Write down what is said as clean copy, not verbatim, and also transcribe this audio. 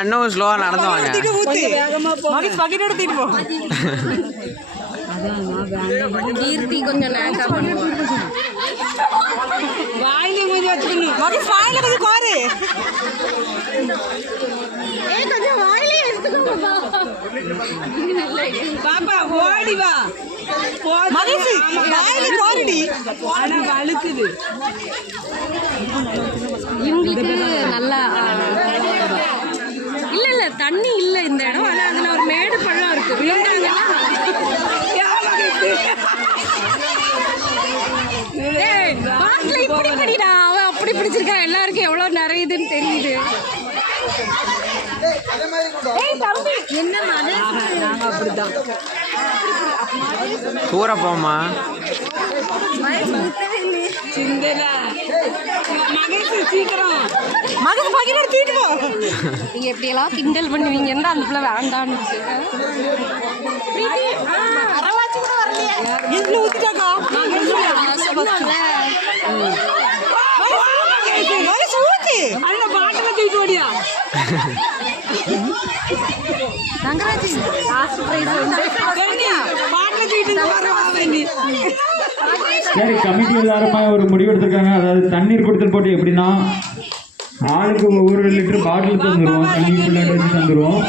இன்னும் ஸ்லோவா நடந்து வாங்க. கீர்த்தி கொஞ்சம் நேக்கா பண்ணுவோம். வாயில கொஞ்சம் வச்சுக்கணும். மகேஷ் வாயில கொஞ்சம் கோரு. கொஞ்சம் வாயிலே எடுத்துக்கணும் பாப்பா ஓடி வா. மகேஷ் வாயில கோருடி. ஆனா வழுக்குது. இவங்களுக்கு நல்லா இல்ல தண்ணி இல்ல இந்த இடம். ஆனா அதுல ஒரு மேடு பள்ளம் இருக்கு. இப்படி படிடா அவன் அப்படி பிடிச்சிருக்கான். எல்லாருக்கும் எவ்வளவு நிறையுதுன்னு தெரியுது. அப்படிதான் தூர போமா சிந்தல. மகேஷ் சீக்கிரம் மகேஷ் பகிர எடுத்துட்டு போ. நீங்க எப்படி எல்லாம் கிண்டல் பண்ணுவீங்கன்னு அந்த பிள்ளை வேண்டான்னு இதுல ஊத்திட்டாக்கா. மகேஷ் ஊத்தி அண்ணா பாட்டில தூக்கிட்டு ஓடியா. ரங்கராஜ் லாஸ்ட் பிரைஸ் பாட்டில தூக்கிட்டு வரவா வேண்டி. சரி, கமிட்டி எல்லாருமே ஒரு முடிவு எடுத்திருக்காங்க. அதாவது தண்ணீர் கொடுத்தல் போட்டு எப்படின்னா ஆளுக்கு ஒவ்வொரு லிட்டர் பாட்டில் தந்துடுவோம், தண்ணி ஃபுல்லாக தந்துடுவோம்.